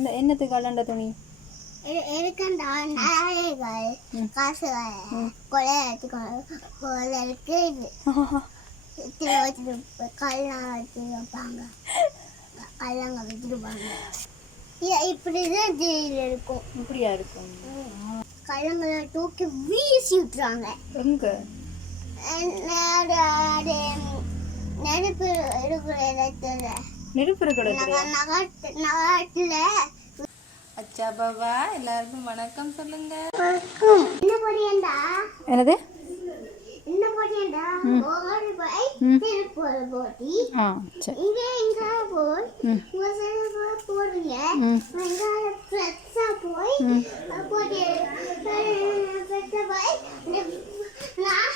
என்ன என்னத்துக்கு கலண்ட துணி காசுகள் கொலையாச்சு கொலைக்கு கல்லாம் வச்சு வைப்பாங்க கல்லங்க வச்சுருப்பாங்க இப்படிதான் ஜெயில் இருக்கும் இப்படியா இருக்கும் கல்லங்களை தூக்கி வீசி விட்டுறாங்க எங்க நெருப்பு இருக்கிற இடத்துல நெருப்பு நகட்டுல அச்சா பாபா எல்லாருக்கும் வணக்கம் சொல்லுங்க. என்னது? என்ன பொடியண்டா ஓடி போய் திருப்பூர் போட்டி ஆ சரி இங்க இங்க போய் ம். ஒரு சில போய் போடுங்க ம் வெங்காயம் ஃப்ரெஷ்ஷா போய் போட்டு ஃப்ரெஷ்ஷா போய் இந்த- நான்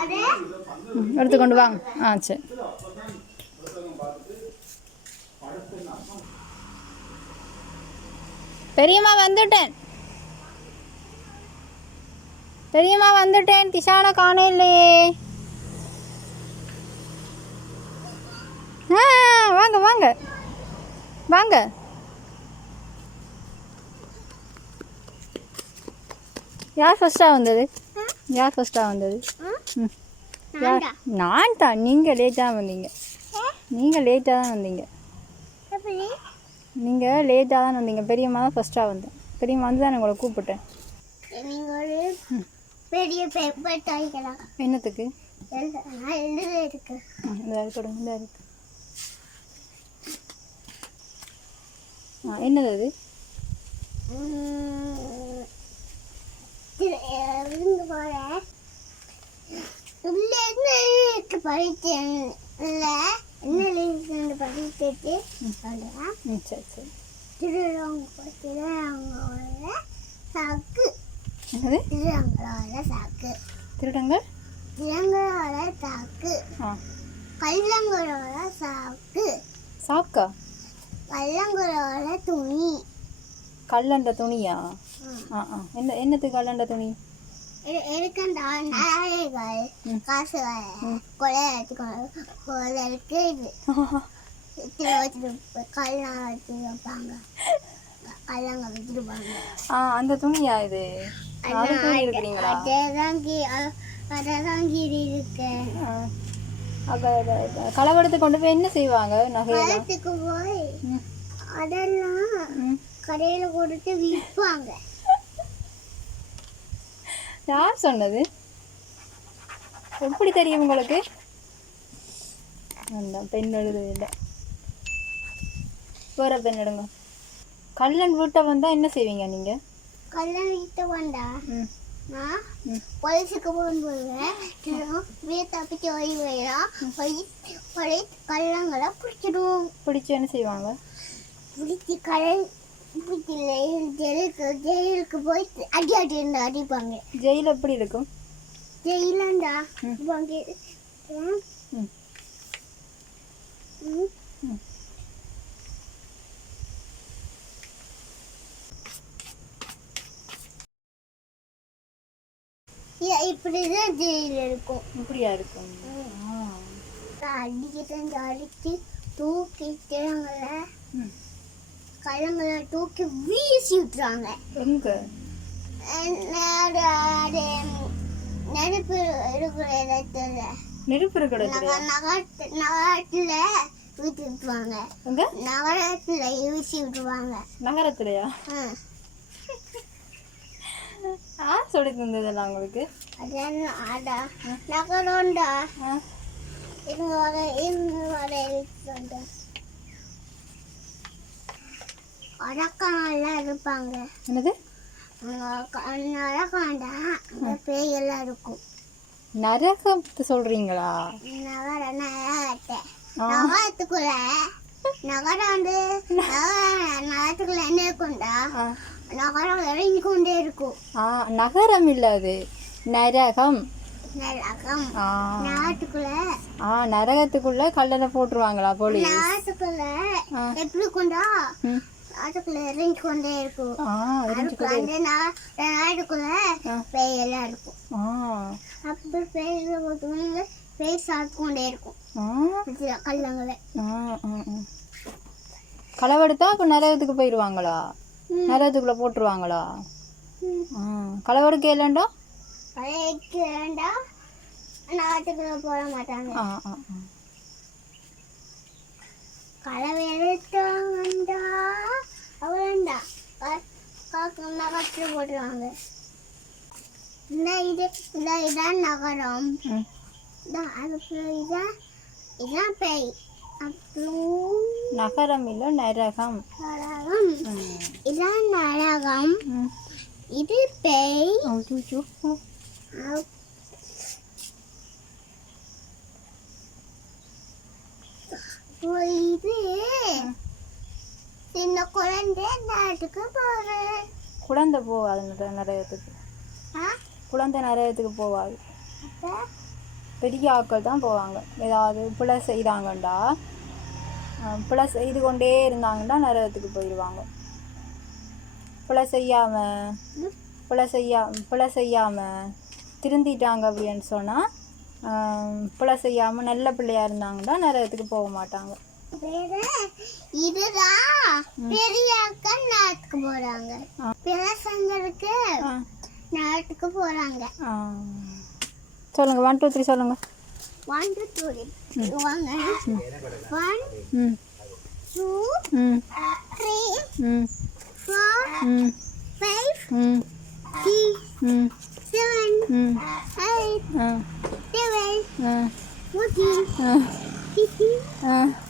அதே ம், எடுத்து கொண்டு வாங்க ஆ சரி பெரியம்மா வந்துட்டேன். பெரியம்மா வந்துட்டேன். திஷான காண இல்லையே. ஆ வாங்க வாங்க. வாங்க. யார் ஃபர்ஸ்ட்டாக வந்தது? யார் ஃபர்ஸ்ட்டாக வந்தது? யார்? நான் தான் நீங்கள் லேட்டாக வந்தீங்க. நீங்கள் லேட்டாக தான் வந்தீங்க. நீங்கள் லேட்டாக தான் வந்தீங்க. பெரியம்மா தான் ஃபஸ்ட்டாக வந்தேன் பெரியம்மா வந்து தான் உங்களை கூப்பிட்டேன். பெரிய பேப்பர் தாய்க்கலாம் என்னத்துக்கு? இருக்கு? இந்த இருக்கு ஆ என்னது அது? உள்ள இருக்கு படிச்சேன் இல்ல என்ன இருக்கு. படிச்சுட்டு சொல்றேன் ம் சரி சரி. திருவங்க திருவங்களோட சாக்கு. என்னது? திருவங்களோட சாக்கு. திருடங்கள்? திருவங்களோட சாக்கு. ஆ. கள்ளங்களோட சாக்கு. சாக்கா? கள்ளங்களோட துணி. கல்லண்ட துணியா. ஆ ஆ. என்ன என்னத்துக்கு கல்லண்ட துணி? இரு- இருக்கண்டா நாயகள் காசுகள் கொலையாச்சு கொலைக்கு இது. கல்லாம் வச்சு வைப்பாங்க. கல்லங்க வச்சிருப்பாங்க ஆ அந்த துணியா இது? களவெடுத்து கொண்டு போய் என்ன செய்வாங்க நகையெல்லாம்? போய் அதெல்லாம் கடையில கொடுத்து விற்பாங்க. யார் சொன்னது? எப்படி தெரியும் உங்களுக்கு? அந்த பெண் எழுது இல்லை வேற பெண் எடுங்க. கல்லன் வீட்டை வந்தால் என்ன செய்வீங்க நீங்கள் கல்லம் வீட்டு வந்தா நான் ம். போலீஸுக்கு போகும்போது வீட்டை தப்பிச்சு ஓடி போயிடும் போலீஸ் போலீஸ் கள்ளங்களை பிடிச்சிடுவோம். பிடிச்சி என்ன செய்வாங்க? பிடிச்சி கடல் பிடிச்சி ஜெயிலுக்கு ஜெயிலுக்கு போய் அடி அடி அடிப்பாங்க. ஜெயில் எப்படி இருக்கும்? ஜெயிலண்டா? இப்படிதான் ஜெயில் இருக்கும். இப்படியா இருக்கும்? அடிக்கிட்டு அடிச்சு தூக்கிட்டுறாங்கள ம் கள்ளங்களை தூக்கி வீசி விட்டுறாங்க எங்கே? நெருப்பு இருக்கிற இடத்துல. நெருப்பு இருக்கிற நகரத்துல வீசி விட்டுருவாங்க. நகரத்துல வீசி விட்டுருவாங்க. நகரத்துலையா. ஆ. சொல்லி தந்ததெல்லாம் உங்களுக்கு? நகரம்டா ஆ. இவங்க வர இவங்க வர அடக்கம்லாம் இருப்பாங்க. என்னது? நடக்காண்டா அங்க பேயெல்லாம் இருக்கும். நரகத்தை சொல்கிறீங்களா நகர நகரத்தை. நகரத்துக்குள்ள நகரம் வந்து நகர- நகரத்துக்குள்ள என்ன இருக்கும்டா? நகரம் இறங்கி கொண்டே இருக்கும். ஆ நகரம் இல்லை அது. நரகம். நரகம். நகரத்துக்குள்ள. ஆ நரகத்துக்குள்ள கல்லறை போட்டுருவாங்களா போலீஸ்? நகரத்துக்குள்ள. எப்படி கொண்டா நகரத்துக்குள்ள இறங்கி கொண்டே இருக்கும். ஆ எரிஞ்சுக்கிட்டே அந்த நா- நகரத்துக்குள்ள ஆ. பேயெல்லாம் இருக்கும். ஆ. அப்ப பேய் போட்டு பேய் சாப்பிட்டு கொண்டே இருக்கும். கல்லங்களை. களவெடுத்தா அப்போ நரகத்துக்கு போயிடுவாங்களா ம். நரகத்துக்குள்ளே போட்டுருவாங்களா? களவெடுக்க இல்லைண்டா? கலைக்கு வேண்டாம் நாட்டுக்குள்ள போட மாட்டாங்க. ஆ அவ்வளோண்டா காக்கு நகரத்துல போட்டுருவாங்க. இந்த இது இந்த இதான் நகரம். இதான் அதுக்கப்புறம் இதான் இதான் பேய். அப்புறம் நகரம் இல்லை நரகம். நரகம். இதான் நரகம். இது பேய். இது சின்ன குழந்தை நாட்டுக்கு போறேன் குழந்தை நரகத்துக்கு. ஆ? குழந்தை நரகத்துக்கு போகாது அப்ப? பெரிய ஆட்கள் தான் போவாங்க. ஏதாவது பிழை செய்தாங்கண்டா பிழை செய்து கொண்டே இருந்தாங்கன்னா நரகத்துக்கு போயிடுவாங்க பிழை செய்யாமல் பிழை செய்யா பிழை செய்யாமல் திருந்திட்டாங்க அப்படின்னு சொன்னால் பிழை செய்யாமல் நல்ல பிள்ளையா இருந்தாங்கன்னா நரகத்துக்கு போக மாட்டாங்க. வேற இதுதான். பெரிய அக்கா நாட்டுக்கு போறாங்க. ஆ. நாட்டுக்கு போறாங்க. சொல்லுங்க ஒன் டூ த்ரீ சொல்லுங்க. ஒன் டூ த்ரீ வாங்க. One two three four five six seven eight seven ah. Fourteen ah. Fifteen